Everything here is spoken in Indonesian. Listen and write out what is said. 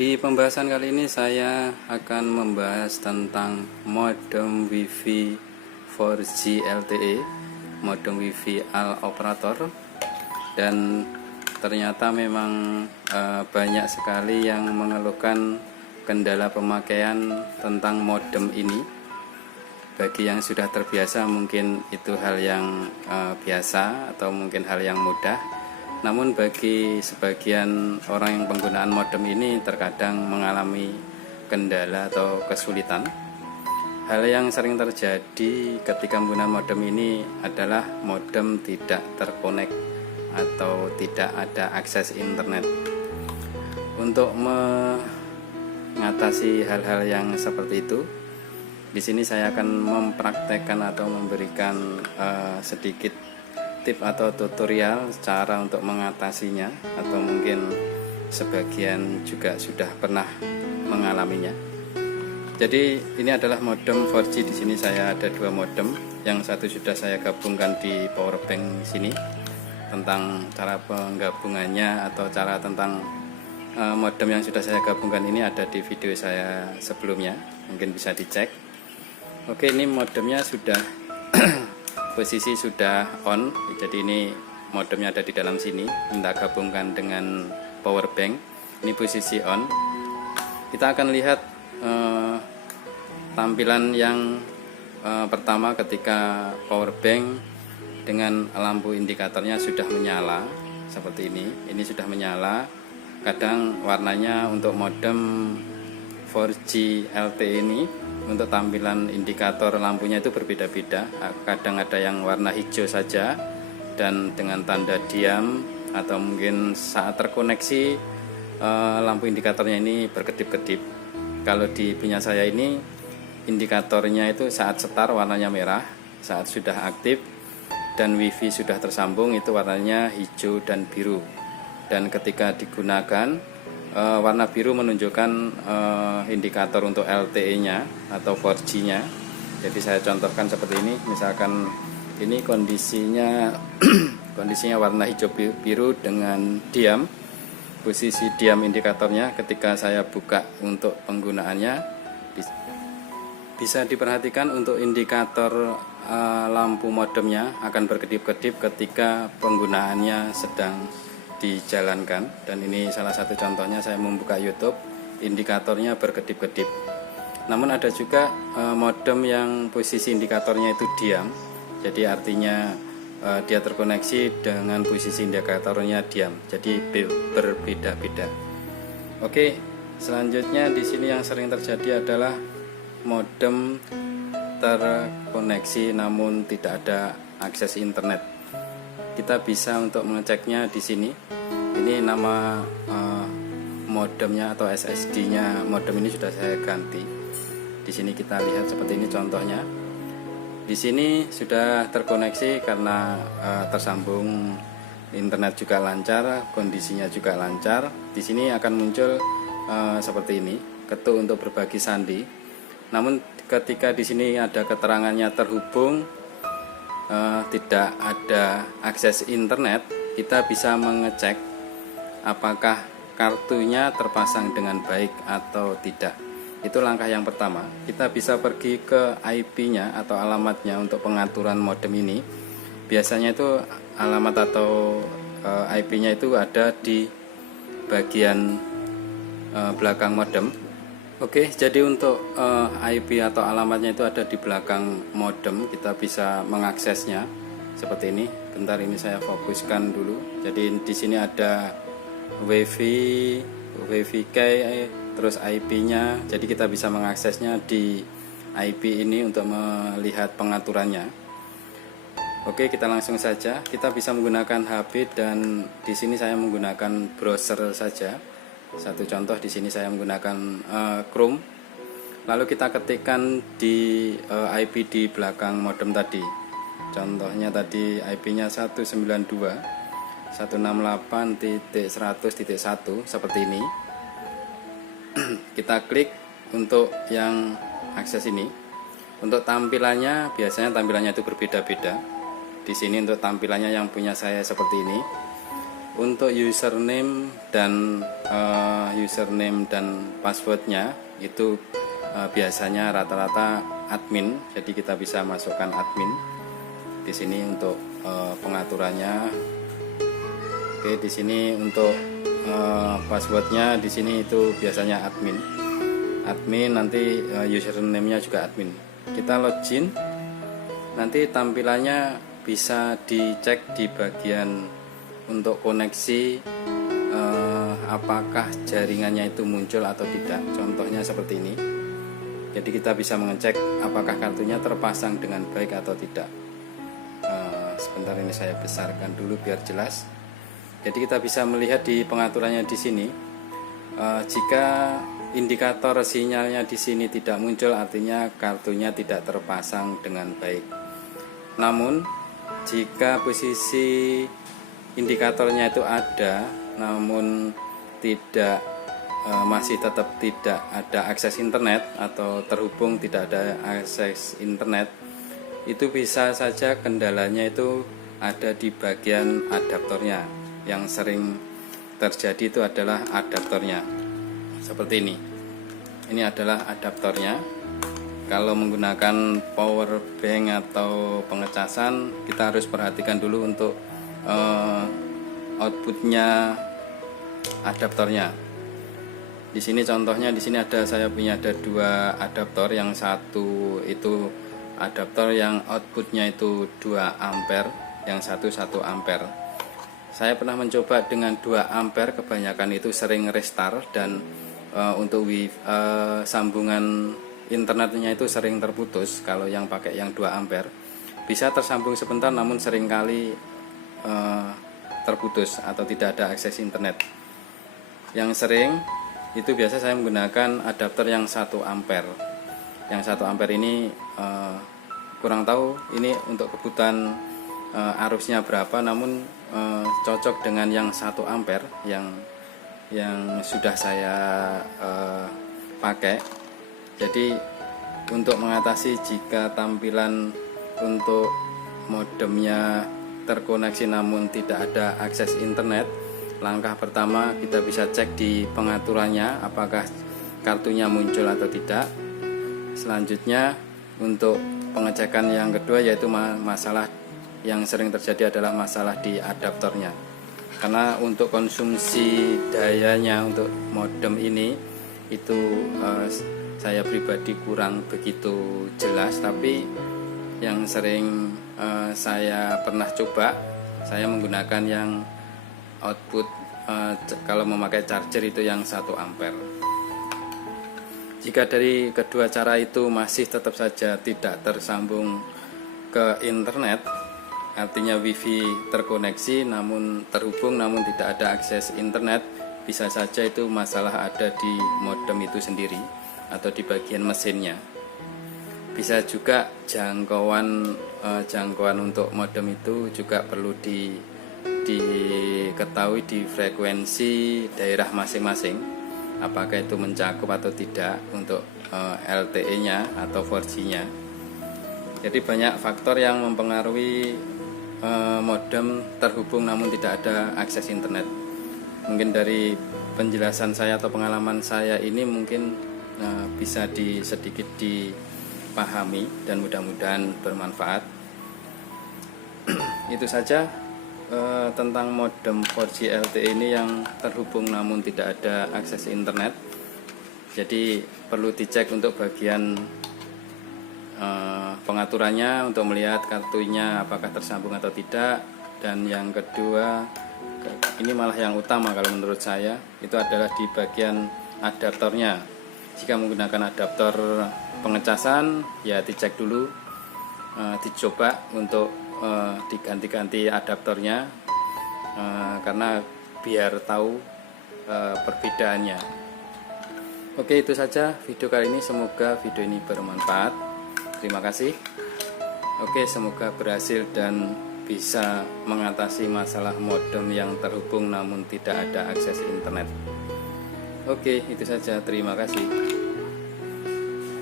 Di pembahasan kali ini saya akan membahas tentang modem WiFi 4G LTE, modem WiFi all operator, dan ternyata memang banyak sekali yang mengeluhkan kendala pemakaian tentang modem ini. Bagi yang sudah terbiasa mungkin itu hal yang biasa atau mungkin hal yang mudah. Namun bagi sebagian orang yang penggunaan modem ini terkadang mengalami kendala atau kesulitan. Hal yang sering terjadi ketika menggunakan modem ini adalah modem tidak terkonek atau tidak ada akses internet. Untuk mengatasi hal-hal yang seperti itu, di sini saya akan mempraktekkan atau memberikan sedikit tip atau tutorial cara untuk mengatasinya, atau mungkin sebagian juga sudah pernah mengalaminya. Jadi ini adalah modem 4G. Di sini saya ada dua modem. Yang satu sudah saya gabungkan di power bank sini. Tentang cara penggabungannya atau cara tentang modem yang sudah saya gabungkan ini ada di video saya sebelumnya. Mungkin bisa dicek. Oke, ini modemnya sudah posisi sudah on, jadi ini modemnya ada di dalam sini. Minta gabungkan dengan power bank. Ini posisi on. Kita akan lihat tampilan yang pertama ketika power bank dengan lampu indikatornya sudah menyala seperti ini. Ini sudah menyala. Kadang warnanya untuk modem 4G LTE ini, untuk tampilan indikator lampunya itu berbeda-beda. Kadang ada yang warna hijau saja dan dengan tanda diam, atau mungkin saat terkoneksi lampu indikatornya ini berkedip-kedip. Kalau di punya saya ini indikatornya itu saat start warnanya merah, saat sudah aktif dan wifi sudah tersambung itu warnanya hijau dan biru. Dan ketika digunakan warna biru menunjukkan indikator untuk LTE-nya atau 4G-nya. Jadi saya contohkan seperti ini. Misalkan ini kondisinya kondisinya warna hijau biru dengan diam. Posisi diam indikatornya ketika saya buka untuk penggunaannya, bisa diperhatikan untuk indikator lampu modemnya akan berkedip-kedip ketika penggunaannya sedang dijalankan. Dan ini salah satu contohnya, saya membuka YouTube, indikatornya berkedip-kedip. Namun ada juga modem yang posisi indikatornya itu diam, jadi artinya dia terkoneksi dengan posisi indikatornya diam, jadi berbeda-beda. Oke, selanjutnya di sini yang sering terjadi adalah modem terkoneksi namun tidak ada akses internet. Kita bisa untuk mengeceknya di sini. Ini nama modemnya atau SSD-nya modem ini sudah saya ganti. Di sini kita lihat seperti ini contohnya. Di sini sudah terkoneksi karena tersambung internet juga lancar, kondisinya juga lancar. Di sini akan muncul seperti ini, ketuk untuk berbagi sandi. Namun ketika di sini ada keterangannya terhubung, tidak ada akses internet, kita bisa mengecek apakah kartunya terpasang dengan baik atau tidak. Itu langkah yang pertama. Kita bisa pergi ke IP-nya atau alamatnya untuk pengaturan modem ini. Biasanya itu alamat atau IP-nya itu ada di bagian belakang modem. Oke, jadi untuk IP atau alamatnya itu ada di belakang modem. Kita bisa mengaksesnya seperti ini. Bentar, ini saya fokuskan dulu. Jadi di sini ada WiFi key, terus IP-nya. Jadi kita bisa mengaksesnya di IP ini untuk melihat pengaturannya. Oke, kita langsung saja. Kita bisa menggunakan HP dan di sini saya menggunakan browser saja. Satu contoh, di sini saya menggunakan Chrome. Lalu kita ketikkan di IP di belakang modem tadi. Contohnya tadi IP-nya 192.168.100.1 seperti ini. Kita klik untuk yang akses ini. Untuk tampilannya, biasanya tampilannya itu berbeda-beda. Di sini untuk tampilannya yang punya saya seperti ini. Untuk username dan passwordnya itu biasanya rata-rata admin, jadi kita bisa masukkan admin di sini untuk pengaturannya. Oke, di sini untuk passwordnya di sini itu biasanya admin. Nanti username-nya juga admin. Kita login, nanti tampilannya bisa dicek di bagian untuk koneksi, apakah jaringannya itu muncul atau tidak. Contohnya seperti ini. Jadi kita bisa mengecek apakah kartunya terpasang dengan baik atau tidak. Sebentar, ini saya besarkan dulu biar jelas. Jadi kita bisa melihat di pengaturannya di sini, jika indikator sinyalnya di sini tidak muncul, artinya kartunya tidak terpasang dengan baik. Namun jika posisi indikatornya itu ada, namun tidak masih tetap tidak ada akses internet atau terhubung tidak ada akses internet, itu bisa saja kendalanya itu ada di bagian adaptornya. Yang sering terjadi itu adalah adaptornya seperti ini. Ini adalah adaptornya. Kalau menggunakan power bank atau pengecasan, kita harus perhatikan dulu untuk outputnya adaptornya. Di sini contohnya, di sini saya punya dua adaptor. Yang satu itu adaptor yang outputnya itu 2 ampere, yang satu 1 ampere. Saya pernah mencoba dengan 2 ampere, kebanyakan itu sering restart, dan untuk sambungan internetnya itu sering terputus. Kalau yang pakai yang 2 ampere bisa tersambung sebentar, namun seringkali terputus atau tidak ada akses internet. Yang sering itu biasa saya menggunakan adaptor yang 1 ampere. Yang 1 ampere ini kurang tahu ini untuk kebutuhan arusnya berapa, namun cocok dengan yang 1 ampere yang sudah saya pakai. Jadi untuk mengatasi jika tampilan untuk modemnya terkoneksi namun tidak ada akses internet, langkah pertama kita bisa cek di pengaturannya apakah kartunya muncul atau tidak. Selanjutnya untuk pengecekan yang kedua yaitu masalah yang sering terjadi adalah masalah di adaptornya. Karena untuk konsumsi dayanya untuk modem ini itu saya pribadi kurang begitu jelas, tapi yang sering saya pernah coba, saya menggunakan yang output kalau memakai charger itu yang 1 ampere. Jika dari kedua cara itu masih tetap saja tidak tersambung ke internet, artinya wifi terkoneksi namun terhubung namun tidak ada akses internet, bisa saja itu masalah ada di modem itu sendiri atau di bagian mesinnya. Bisa juga jangkauan untuk modem itu juga perlu diketahui di frekuensi daerah masing-masing, apakah itu mencakup atau tidak untuk LTE-nya atau 4G-nya. Jadi banyak faktor yang mempengaruhi modem terhubung namun tidak ada akses internet. Mungkin dari penjelasan saya atau pengalaman saya ini mungkin bisa sedikit dipahami dan mudah-mudahan bermanfaat. Itu saja tentang modem 4G LTE ini yang terhubung namun tidak ada akses internet. Jadi perlu dicek untuk bagian pengaturannya untuk melihat kartunya apakah tersambung atau tidak. Dan yang kedua, ini malah yang utama kalau menurut saya, itu adalah di bagian adaptornya. Jika menggunakan adaptor pengecasan, ya dicek dulu, dicoba untuk diganti-ganti adaptornya, karena biar tahu perbedaannya. Oke, itu saja video kali ini, semoga video ini bermanfaat. Terima kasih. Oke, semoga berhasil dan bisa mengatasi masalah modem yang terhubung namun tidak ada akses internet. Oke, itu saja. Terima kasih.